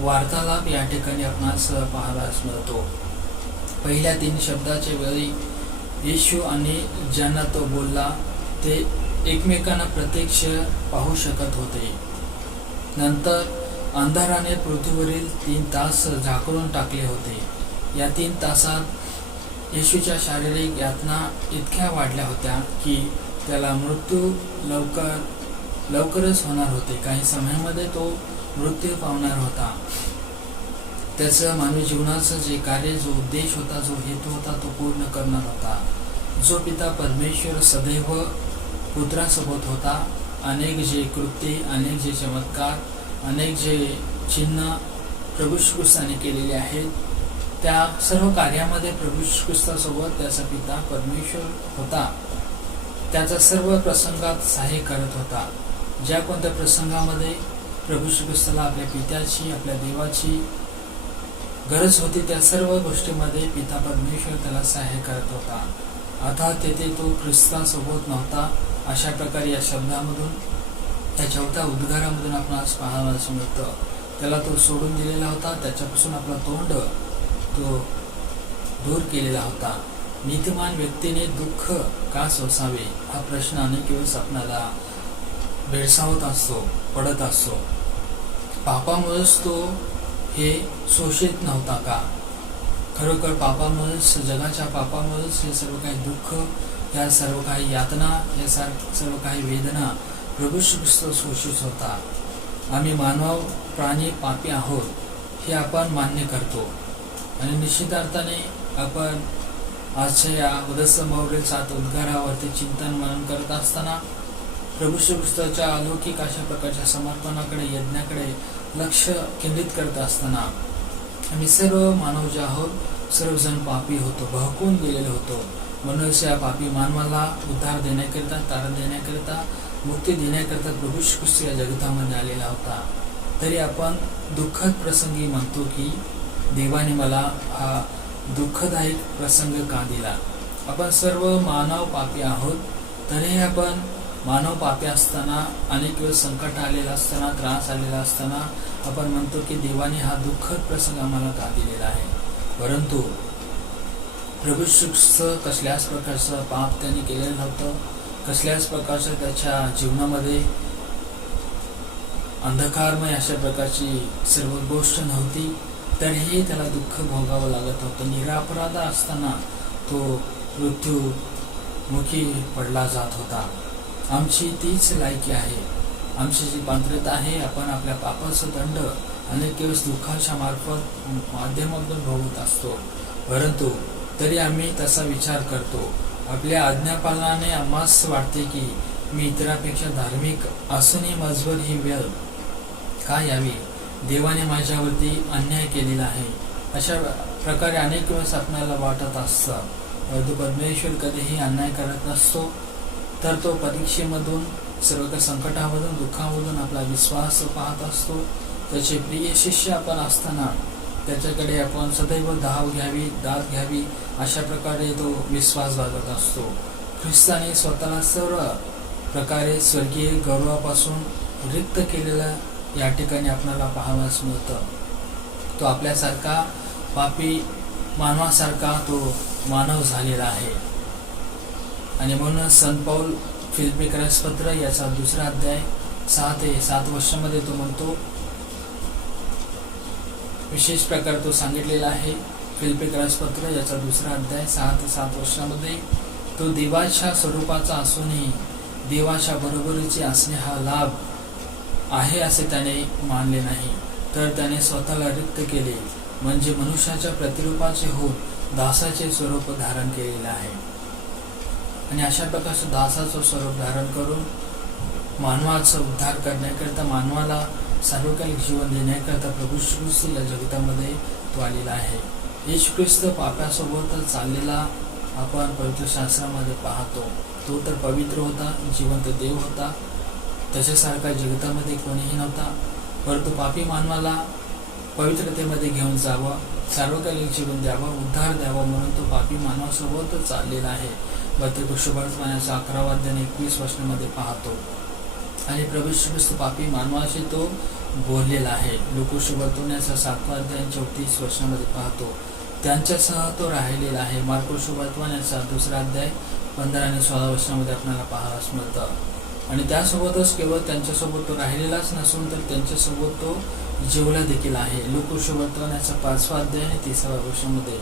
वार्तालाप या ठिकाणी आपणास पाहाव्यास मिळतो. पहिल्या 3 शब्दाच्या वेळी येशू आणि ज्यांना तो बोलला ते एकमेकांना प्रत्यक्ष पाहू शकत होते. नंतर अंधाराने पृथ्वीवरील 3 तास झाकळून टाकले होते. या 3 तासात येशूच्या शारीरिक यातना इतक्या वाढल्या होत्या की त्याला मृत्यू लवकरच होणार होते. काही समयामध्ये तो मृत्यू पावणार होता. त्याचं मानवी जीवनाचं जे कार्य, जो उद्देश होता, जो हेतू होता, तो पूर्ण करणार होता. जो पिता परमेश्वर सदैव पुत्रासोबत होता, अनेक जे कृत्ये, अनेक जे चमत्कार, अनेक जे चिन्ह प्रभू श्री ख्रिस्ताने केलेले आहेत, त्या सर्व कार्यामध्ये प्रभू श्री ख्रिस्तासोबत त्याचा पिता परमेश्वर होता. त्याचा सर्व प्रसंगात सहाय्य करत होता. ज्या कोणत्या प्रसंगामध्ये प्रभू श्री ख्रिस्ताला आपल्या पित्याची, आपल्या देवाची गरज होती त्या सर्व गोष्टीमध्ये पिता परमेश्वर त्याला सहाय्य करत होता. आता तेथे तो ख्रिस्तासोबत नव्हता. अशा प्रकारे या शब्दामधून, या चौथ्या उद्गारामधून आपणास पाहावयास मिळतं. त्याला तो सोडून दिलेला होता, त्याच्यापासून आपला तोंड तो दूर केलेला होता. नीतिमान व्यक्तीने दुःख का सोसावे हा प्रश्न अनेक वेळेस आपल्याला भेडसावत असतो, पडत असतो. पापामुळेच तो हे शोषित नव्हता का? खरोखर पापामुळेच, जगाच्या पापामुळेच हे सर्व काही दुःख, या सर्व काही यातना, या सर्व काही वेदना प्रभू श्री ख्रिस्त शोषित होता. आम्ही मानव प्राणी पापी आहोत हे आपण मान्य करतो आणि निश्चित अर्थाने आपण आजच्या या उदस्तंभावरील 7 उद्गारावरती चिंतन मनन करत असताना प्रभू श्री ख्रिस्ताच्या अलौकिक अशा प्रकारच्या समर्पणाकडे, यज्ञाकडे लक्ष केंद्रित करत असताना आम्ही सर्व मानव जे आहोत सर्वजण पापी होतो, बहकून गेलेलो होतो. म्हणूनच या पापी मानवाला उद्धार देण्याकरिता, तारण देण्याकरिता, मुक्ती देण्याकरिता प्रभू श्री ख्रिस्त या जगतामध्ये आलेला होता. तरी आपण दुःखद प्रसंगी म्हणतो की देवाने मला हा दुःखदायक प्रसंग का दिला. आपण सर्व मानव पापी आहोत, तरीही आपण मानव पापी असताना, अनेक वेळ संकट आलेला असताना, त्रास आलेला असताना आपण म्हणतो की देवाने हा दुःखद प्रसंग आम्हाला का दिलेला आहे. परंतु प्रभू श्री ख्रिस्त कसल्याच प्रकारचं पाप त्यांनी केलेलं नव्हतं. कसल्याच प्रकारचं त्याच्या जीवनामध्ये अंधकारमय अशा प्रकारची सर्व गोष्ट नव्हती. तरीही त्याला दुःख भोगावं लागत होतं. निरापराध असताना तो मृत्यूमुखी पडला जात होता. आमची तीच लायकी आहे, आमची जी पात्रता आहे, आपण आपल्या पापाचा दंड अनेक वेळेस दुःखाच्या माध्यमातून भोगत असतो. परंतु तरी आम्ही तसा विचार करतो. आपल्या आज्ञापालनाने आम्हास वाटते की मी इतरांपेक्षा धार्मिक असूनही माझवर ही वेळ का यावी, देवाने माझ्यावरती अन्याय केलेला आहे. अशा प्रकारे अनेक वेळेस आपल्याला वाटत असतं. परंतु परमेश्वर कधीही अन्याय करत नसतो. तर तो परीक्षेमधून, सर्व काही संकटामधून, दुःखामधून आपला विश्वास पाहत असतो. त्याचे प्रिय शिष्य आपण असताना त्याच्याकडे आपण सदैव धाव घ्यावी, दाद घ्यावी, अशा प्रकारे तो विश्वास बाळगत असतो. ख्रिस्ताने स्वतःला सर्व प्रकारे स्वर्गीय गौरवापासून रिक्त केलेला या ठिकाणी आपल्याला पाहावयास मिळतं. तो आपल्यासारखा पापी मानवासारखा तो मानव झालेला आहे. आणि म्हणून संत पौल फिलिप्पीकरास पत्र याचा 2 अध्याय 6 ते 7 वर्षामध्ये तो म्हणतो, विशेष प्रकारे तो सांगितलेला आहे. फिलिप्पीकरास पत्र याचा 2 अध्याय 6 ते 7 वर्षामध्ये तो देवाच्या स्वरूपाचा असूनही देवाच्या बरोबरीचे असणे हा लाभ आहे असे त्याने मानले नाही, तर त्याने स्वतःला रिक्त केले, म्हणजे मनुष्याच्या प्रतिरूपाचे होऊन दासाचे स्वरूप धारण केलेले आहे. आणि अशा प्रकारचं दासाचं स्वरूप धारण करून मानवाचा उद्धार करण्याकरिता, मानवाला सार्वकालिक जीवन देण्याकरिता प्रभू श्री ख्रिस्त या जगतामध्ये तो आलेला आहे. येशू ख्रिस्त पाप्यासोबत चाललेला आपण पवित्र शास्त्रामध्ये पाहतो. तो तर पवित्र होता, जिवंत देव होता, त्याच्यासारखा जगतामध्ये कोणीही नव्हता. परंतु पापी मानवाला पवित्रतेमध्ये घेऊन जावं, सार्वकालिक जीवन द्यावं, उद्धार द्यावा म्हणून तो पापी मानवासोबत चाललेला आहे. मत्ती शुभवर्तमानाच्या 11 अध्याय 21 वचनामध्ये पाहतो. आणि प्रभू श्री ख्रिस्त पापी मानवाशी तो बोललेला आहे. लूका शुभवर्तमानाच्या 7 अध्याय 34 वचनामध्ये पाहतो. त्यांच्यासह तो राहिलेला आहे. मार्को शुभवर्तमानाचा 2 अध्याय 15 आणि 16 वर्षामध्ये आपल्याला पाहावयास मिळतं. आणि त्यासोबतच केवळ त्यांच्यासोबत तो राहिलेलाच नसून तर त्यांच्यासोबत तो जेवला देखील आहे. लूका शुभवर्तमानाचा 5 अध्याय आणि 30 वर्षामध्ये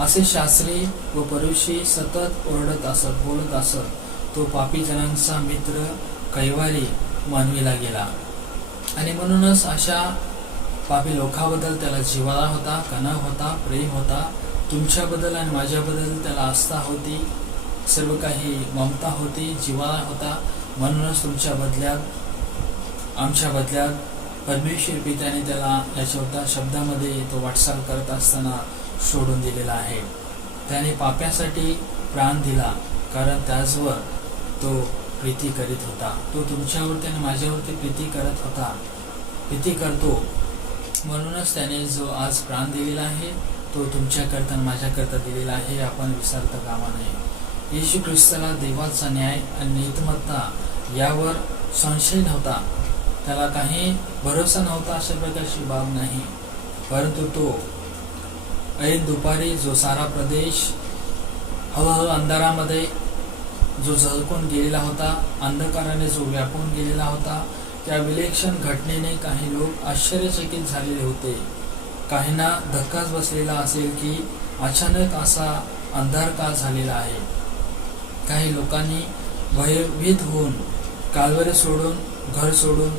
असे शास्त्री व परुषी सतत ओरडत असत, बोलत असत. तो पापी जनांचा मित्र कैवारी मानविला गेला. आणि म्हणूनच अशा पापी लोकांबद्दल त्याला जिव्हाळा होता, कणव होता, प्रेम होता. तुमच्याबद्दल आणि माझ्याबद्दल त्याला आस्था होती, सर्व काही ममता होती, जिव्हाळा होता. म्हणूनच तुमच्या बदल्यात, आमच्या बदल्यात परमेश्वर पित्याने त्याला या छोट्या शब्दामध्ये तो वाटचाल करत असताना सोडून दिलेला आहे. त्याने पाप्यासाठी प्राण दिला, कारण त्याचवर तो प्रीती करीत होता. तो तुमच्यावरती आणि माझ्यावरती प्रीती करत होता, प्रीती करतो. म्हणूनच त्याने जो आज प्राण दिलेला आहे तो तुमच्याकरता आणि माझ्याकरता दिलेला आहे, आपण विसरता कामा नये. येशू ख्रिस्ताला देवाचा न्याय आणि नीतिमत्ता यावर संशय नव्हता, त्याला काही भरोसा नव्हता, अशा प्रकारची बाब नाही. परंतु तो ऐन दुपारी जो सारा प्रदेश हळूहळू अंधारामध्ये जो झळकून गेलेला होता, अंधकाराने जो व्यापून गेलेला होता, त्या विलक्षण घटनेने काही लोक आश्चर्यचकित झालेले होते. काहींना धक्काच बसलेला असेल की अचानक असा अंधार का झालेला आहे. काही लोकांनी भयभीत होऊन काल्वरी सोडून, घर सोडून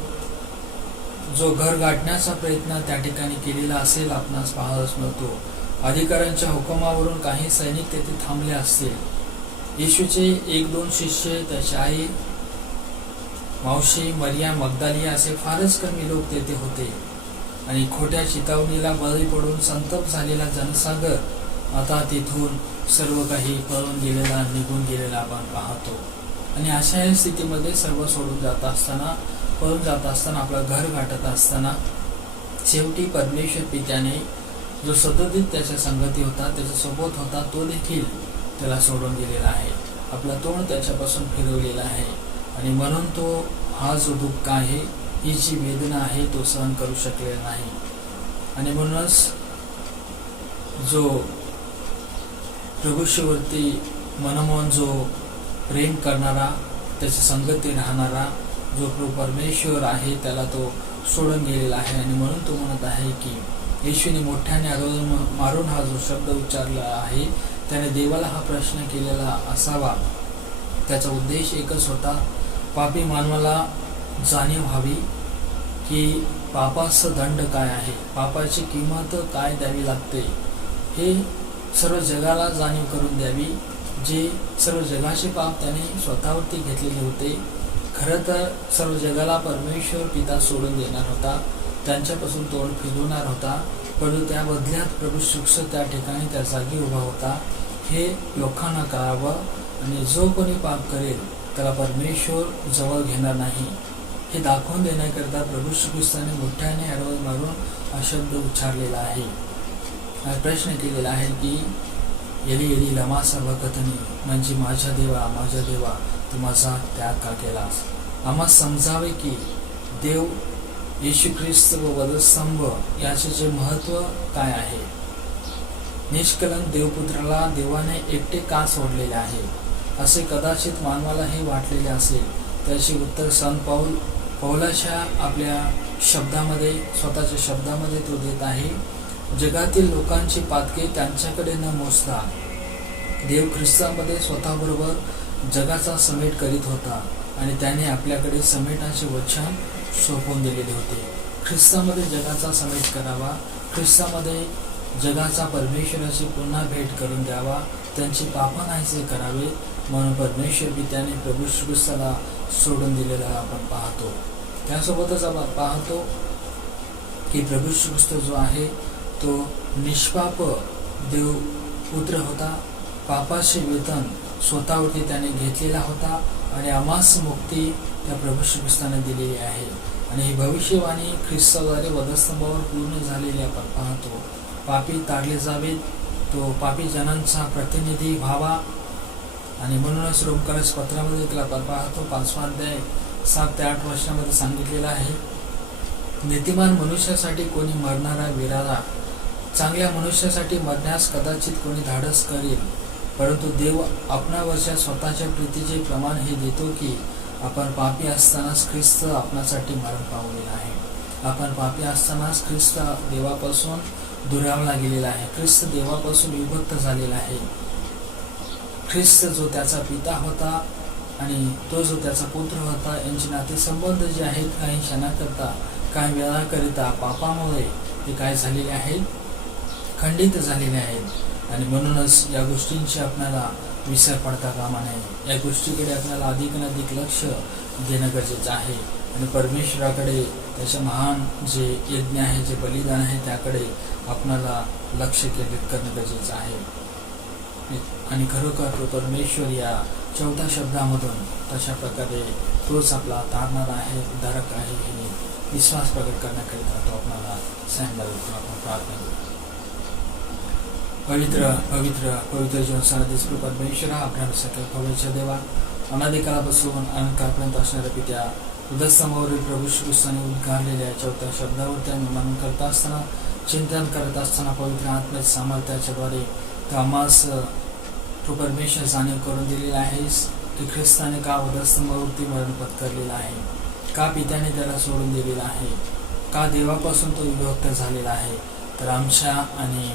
जो घर गाठण्याचा प्रयत्न त्या ठिकाणी केलेला असेल आपणास पाहत मिळतो. अधिकाऱ्यांच्या हुकुमावरून काही सैनिक तेथे थांबले असतील. येशूचे 1-2 शिष्य, त्याची आई, मावशी मरिया मगदालिया असे फारच कमी लोक तेथे होते. आणि खोट्या चितावणीला बळी पडून संतप्त झालेला जनसागर आता तिथून सर्व काही पळून गेलेला, निघून गेलेला आपण पाहतो. आणि अशा या स्थितीमध्ये सर्व सोडून जात असताना, पळून जात असताना, आपलं घर गाठत असताना शेवटी परमेश्वर पित्याने जो सतत त्याच्या संगती होता, त्याच्यासोबत होता, तो देखील त्याला सोडून गेलेला आहे. आपलं तोंड त्याच्यापासून फिरवलेला आहे. आणि म्हणून तो हा जो दुःख आहे, ही जी वेदना आहे, तो सहन करू शकलेला नाही. आणि म्हणूनच जो प्रभूशीवरती मनमोहन जो प्रेम करणारा, त्याच्या संगती राहणारा जो परमेश्वर आहे, त्याला तो सोडून गेलेला आहे. आणि म्हणून तो म्हणत आहे की येशूने मोठ्याने आरोळून मारून हा जो शब्द उच्चारला आहे, त्याने देवाला हा प्रश्न केलेला असावा. त्याचा उद्देश एकच होता, पापी मानवाला जाणीव व्हावी की पापाचा दंड काय आहे, पापाची किंमत काय द्यावी लागते, हे सर्व जगाला जाणीव करून द्यावी. जे सर्व जगाचे पाप त्याने स्वतःवरती घेतलेले होते. खरं तर सर्व जगाला परमेश्वर पिता सोडून देणार होता, त्यांच्यापासून तोंड फिरवणार होता. परंतु त्या बदल्यात प्रभू ख्रिस्त त्या ठिकाणी त्या जागी उभा होता. हे लोकांना कळावं. आणि जो कोणी पाप करेल त्याला परमेश्वर जवळ घेणार नाही, हे दाखवून देण्याकरता प्रभू ख्रिस्ताने मोठ्याने आरोळ मारून हा शब्द उच्चारलेला आहे. प्रश्न केलेला आहे की एली एली लमा सबक्तनी, म्हणजे माझ्या देवा तू माझा त्याग का केलास. आम्हाला समजावे की देव येशू ख्रिस्त व वधस्तंभ याचे जे महत्व काय आहे. निष्कलंक देवपुत्राला देवाने एकटे का सोडलेले आहे, असे कदाचित मानवाला हे वाटलेले असेल. त्याचे उत्तर संत पौलाच्या आपल्या शब्दामध्ये, स्वतःच्या शब्दामध्ये तो देत आहे. जगातील लोकांची पातके त्यांच्याकडे न मोजता देव ख्रिस्तामध्ये स्वतःबरोबर जगाचा समेट करीत होता. आणि त्याने आपल्याकडे समेटाचे वचन सोपवून दिलेले होते. ख्रिस्तामध्ये जगाचा समेट करावा, ख्रिस्तामध्ये जगाचा परमेश्वराची पुन्हा भेट करून द्यावा, त्यांची पाप नाहीसे करावे. म्हणून परमेश्वर पित्याने प्रभू ख्रिस्ताला सोडून दिलेला आपण पाहतो. त्यासोबतच आपण पाहतो की प्रभू ख्रिस्त जो आहे तो निष्पाप देव पुत्र होता. पापाचे वेतन स्वतःवरती त्याने घेतलेला होता आणि आम्हास मुक्ती त्या प्रभू ख्रिस्ताने दिलेली आहे. आणि ही भविष्यवाणी ख्रिस्ताद्वारे वधस्तंभावर पूर्ण झालेली आपण पाहतो. पापी ताडले जावेत, तो पापी जनांचा प्रतिनिधी व्हावा. आणि म्हणूनच रोमकरस पत्रामध्ये देखील आपण पाहतो 5वां अध्याय 7 ते 8 वर्षामध्ये सांगितलेलं आहे, नीतिमान मनुष्यासाठी कोणी मरणारा विराला, चांगल्या मनुष्यासाठी मरण्यास कदाचित कोणी धाडस करेल. परंतु देव आपणावरच्या स्वतःच्या प्रीतीचे प्रमाण हे देतो की आपण पापी असतानाच ख्रिस्त आपणासाठी मरण पावलेला आहे. आपण पापी असतानाच ख्रिस्त देवापासून दुरावला गेलेला आहे. ख्रिस्त देवापासून विभक्त झालेला आहे. ख्रिस्त जो त्याचा पिता होता आणि तो जो त्याचा पुत्र होता, यांचे नातेसंबंध जे आहेत काही क्षणाकरता, काही वेळाकरिता पापामुळे ते काय झालेले आहेत, खंडित झालेले आहेत. आणि म्हणूनच या गोष्टींची आपल्याला विसर पडता कामा नये. या गोष्टीकडे आपल्याला अधिक लक्ष देणं गरजेचं आहे. आणि परमेश्वराकडे त्याच्या महान जे यज्ञ आहे, जे बलिदान आहे, त्याकडे आपल्याला लक्ष केंद्रित करणं गरजेचं आहे. आणि खरोखर तो परमेश्वर या 14 शब्दामधून तशा प्रकारे तोच आपला तारणारा आहे, उद्धारक आहे हे विश्वास प्रकट करण्याकरिता तो आपल्याला सांगितलं आपण प्रार्थना करू. पवित्र पवित्र पवित्र जीवन सारथी परमेश्वरा, आपल्या सगळ्या पवित्र देवा, अनादिकालापासून अनंतकाळपर्यंत असणाऱ्या पित्या, उदस्तंभावरील प्रभू श्री ख्रिस्ताने उद्गारलेल्या चौथ्या शब्दावरती आम्ही मनन करत असताना, चिंतन करत असताना पवित्र आत्म्याच्या सामर्थ्याच्याद्वारे आम्हास तू परमेश्वर जाणीव करून दिलेला आहेस की ख्रिस्ताने का उदस्तंभावरती मरण पत्करलेला आहे, का पित्याने त्याला सोडून दिलेला आहे, का देवापासून तो विभक्त झालेला आहे. तर आमच्या आणि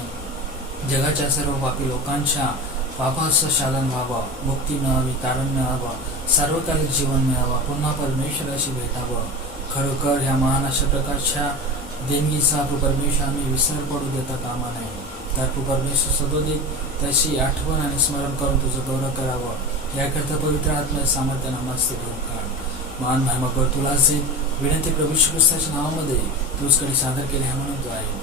जगाच्या सर्व पापी लोकांच्या पापाचं शालन व्हावं, मुक्ती मिळावी, तारण मिळावं, सार्वकालिक जीवन मिळावं, पुन्हा परमेश्वराशी भेटावं. खरोखर ह्या महान अशा प्रकारच्या देणगीचा तू परमेश्वर आम्ही विसर पडू देता कामा नये. तर तू परमेश्वर सदोदित त्याची आठवण आणि स्मरण करून तुझं गौरव करावं, याकरता पवित्र आत्म्या सामर्थ्यानं मस्त घेऊन काढ. महान महिमा कर तुला जे विनंती प्रभू श्री ख्रिस्ताच्या नावामध्ये तुझकडे सादर केले आहे म्हणून तो आहे.